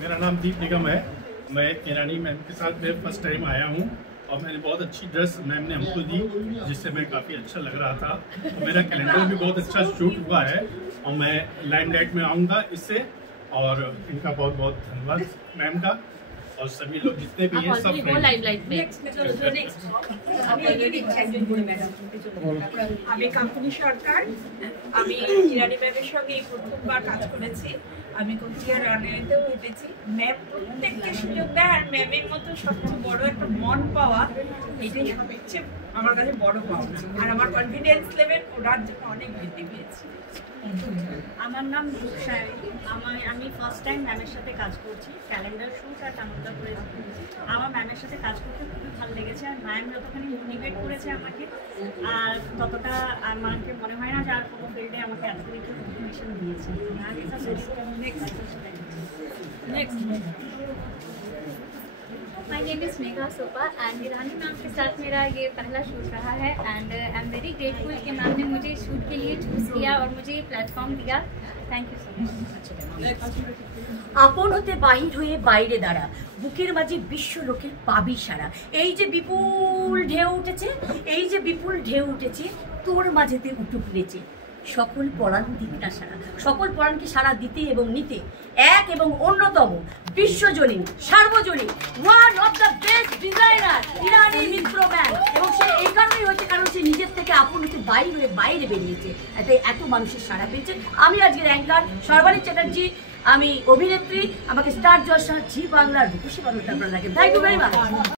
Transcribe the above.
मेरा नाम दीप निगम है। मैं ईरानी मैम के साथ मैं फर्स्ट टाइम आया हूँ और मैंने बहुत अच्छी ड्रेस मैम ने हमको दी जिससे मैं काफ़ी अच्छा लग रहा था। और मेरा कैलेंडर भी बहुत अच्छा शूट हुआ है और मैं लाइमलाइट में आऊँगा इससे। और इनका बहुत बहुत धन्यवाद मैम का और सभी लोग जितने भी हैं सब আমি কাকুনি সরকার, আমি ইরানি ম্যামের সঙ্গে এই প্রথমবার কাজ করেছি। আমি কোচিয়া রানেতেও হেঁটেছি। ম্যাম প্রত্যেককে সুযোগ দেয় আর ম্যামের মতো সবচেয়ে বড় একটা মন পাওয়া, এটাই সবচেয়ে আমার কাছে বড় পাওনা। আর আমার কনফিডেন্স লেভেল ওটার জন্য অনেক বৃদ্ধি পেয়েছে। আমার নাম রূপসায়নী। আমি ফার্স্ট টাইম ম্যামের সাথে কাজ করছি, ক্যালেন্ডার শ্যুট আর টামুদ্দা করে। আমার ম্যামের সাথে কাজ করতে খুবই ভালো লেগেছে আর ম্যাম যতখানি মোটিভেট করেছে আমাকে আর ততটা আমাকে মনে হয় না যে আর কোনো ফিল্ডে আমাকে এতখানি কেউ মোটিভেশন দিয়েছে। Next My name is Megha Sopa and Irani ma'am के साथ मेरा ये पहला शूट रहा है and I am very grateful कि मैम ने मुझे शूट के लिए चूज़ किया और मुझे ये प्लेटफॉर्म दिया। Thank you so much. আপন হতে বাহির হয়ে বাইরে দাঁড়া, বুকের মাঝে বিশ্ব লোকের পাবি সারা। এই যে বিপুল ঢেউ উঠেছে, এই যে বিপুল ঢেউ উঠেছে, তোর মাঝেতে উঠুক নেচে। সকল পরাণ দিক না সারা, সকল পরাণকে সারা দিতে এবং নিতে এক এবং অন্যতম বিশ্বজনীন সার্বজনীন one of the best designer Irani Mitra ma'am. এবং সে এই কারণেই হয়েছে কারণ সে নিজের থেকে আপন হতে বাইরে বেরিয়েছে, তাই এত মানুষের সারা পেয়েছে। আমি আজকের অ্যাঙ্কার সর্বাণী চ্যাটার্জি, আমি অভিনেত্রী। আমাকে স্টার জলসা জি বাংলার রূপসী বাংলা আপনারা রাখেন। Thank you very much.